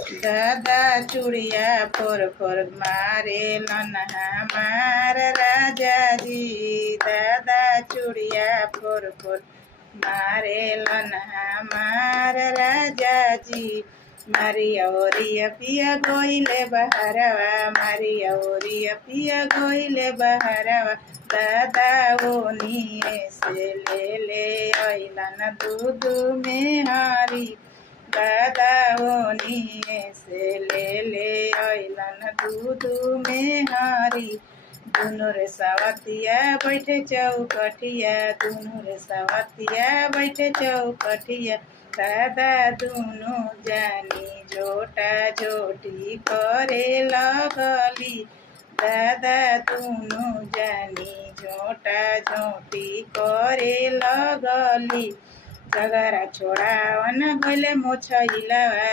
दादा चूड़िया फोर फोर मारे लन हमार राजा जी। दादा चूड़िया फोर फोर मारे लन हमार राजा जी। मारिया ओरिया पिया गोइले बहरवा, मारिया ओरिया पिया गोइले बहरवा। दादा ओनिए से ले अइलन दूध में हारी। दादा ओनिए से ले अइलन दूध में हारी। दुनु रे सवतिया बैठे चौकठिया, दुनु रे सवतिया बैठे चौकठिया। दादा दुनु जानी जोटा जोटी करे लगली। दादा दुनु जानी जोटा जोटी करे लगली। झगड़ा छोड़ावन गइले मोछइलवा।